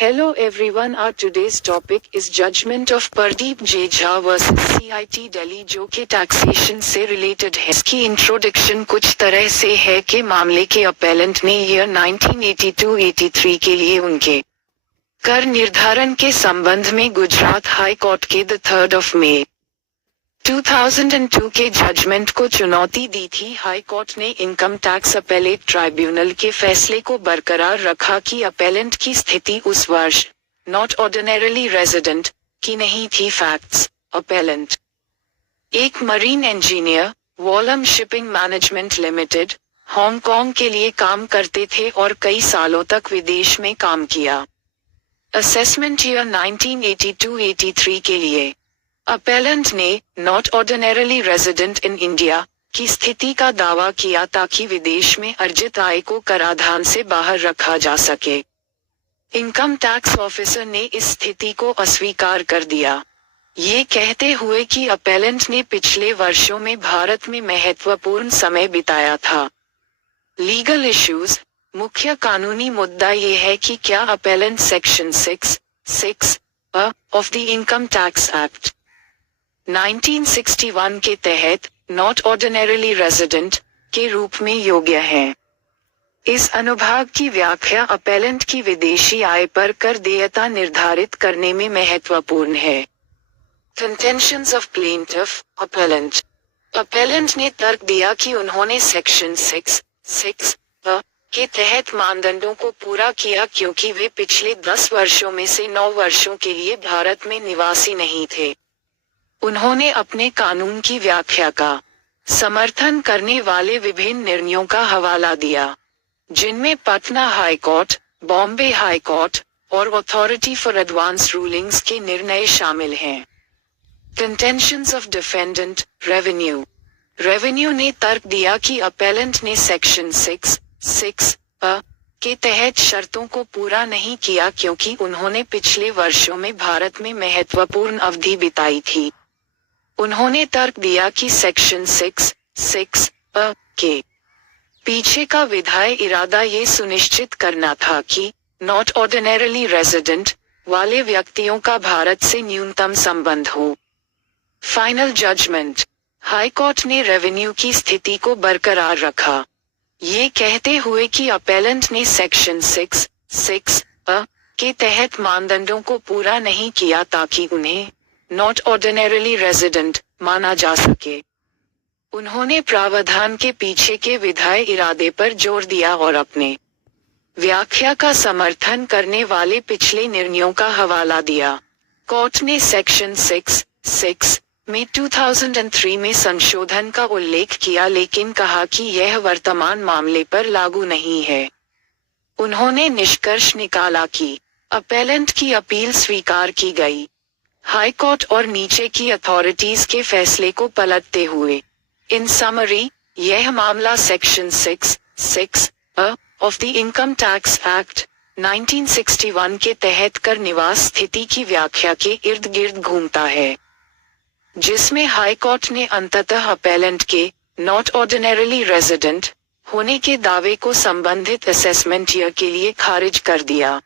Hello everyone, our today's topic is Judgment of Pardeep J. Jha vs. CIT Delhi जो कि taxation से related है। इसकी introduction कुछ तरह से है कि मामले के अपेलेंट ने ईयर 1982-83 के लिए उनके कर निर्धारण के संबंध में गुजरात हाई कोर्ट के 3 मई 2002 के जजमेंट को चुनौती दी थी। हाई कोर्ट ने इनकम टैक्स अपेलेट ट्राइब्यूनल के फैसले को बरकरार रखा कि अपेलेंट की स्थिति उस वर्ष नॉट ऑर्डिनरली रेजिडेंट की नहीं थी। फैक्ट्स: अपेलेंट एक marine engineer, volume shipping management limited, Hong Kong के लिए काम करते थे और कई सालों तक विदेश में काम किया। असेसमेंट ईयर 1982-83 के लिए अपेलेंट ने not ordinarily resident in India की स्थिति का दावा किया ताकि विदेश में अर्जित आय को कराधान से बाहर रखा जा सके। इनकम टैक्स ऑफिसर ने इस स्थिति को अस्वीकार कर दिया, ये कहते हुए कि अपेलेंट ने पिछले वर्षों में भारत में महत्वपूर्ण समय बिताया था। लीगल इश्यूज: मुख्य कानूनी मुद्दा ये है कि क्या appellant section 6(6) of the income tax act 1961 के तहत नॉट ऑर्डिनरली रेजिडेंट के रूप में योग्य है। इस अनुभाग की व्याख्या अपेलेंट की विदेशी आय पर कर देयता निर्धारित करने में महत्वपूर्ण है। Contentions of plaintiff: appellant appellant ने तर्क दिया कि उन्होंने सेक्शन 6(6) के तहत मानदंडों को पूरा किया क्योंकि वे पिछले 10 वर्षों में से 9 वर्षों के लिए भारत में निवासी नहीं थे। उन्होंने अपने कानून की व्याख्या का समर्थन करने वाले विभिन्न निर्णयों का हवाला दिया, जिनमें Patna high court, Bombay high court और अथॉरिटी फॉर एडवांस रूलिंग्स के निर्णय शामिल हैं। कंटेंशंस ऑफ डिफेंडेंट: रेवेन्यू ने तर्क दिया कि अपेलेंट ने सेक्शन 6(6) के तहत शर्तों को पूरा नहीं किया क्योंकि उन्होंने पिछले वर्षों में भारत में महत्वपूर्ण अवधि बिताई थी। उन्होंने तर्क दिया कि सेक्शन 6(6) के पीछे का विधायी इरादा ये सुनिश्चित करना था कि नॉट ऑर्डिनरली रेजिडेंट वाले व्यक्तियों का भारत से न्यूनतम संबंध हो। फाइनल जजमेंट: हाई कोर्ट ने रेवेन्यू की स्थिति को बरकरार रखा, ये कहते हुए कि अपेलेंट ने सेक्शन 6(6) के तहत मानदंडों को पूरा नहीं किया ताकि उन्हें नॉट ऑर्डिनरली रेजिडेंट माना जा सके। उन्होंने प्रावधान के पीछे के विधायी इरादे पर जोर दिया और अपने व्याख्या का समर्थन करने वाले पिछले निर्णयों का हवाला दिया। कोर्ट ने सेक्शन 6(6) में 2003 में संशोधन का उल्लेख किया लेकिन कहा कि यह वर्तमान मामले पर लागू नहीं है। उन्होंने निष्कर्ष निकाला कि अपेलेंट की अपील स्वीकार की गई। हाई कोर्ट और नीचे की अथॉरिटीज के फैसले को पलटते हुए इन समरी यह मामला section 6(6) of the income tax act 1961 के तहत कर निवास स्थिति की व्याख्या के इर्द गिर्द घूमता है, जिसमें हाई कोर्ट ने अंततः अपेलेंट के नॉट ऑर्डिनरली रेजिडेंट होने के दावे को संबंधित असेसमेंट ईयर के लिए खारिज कर दिया।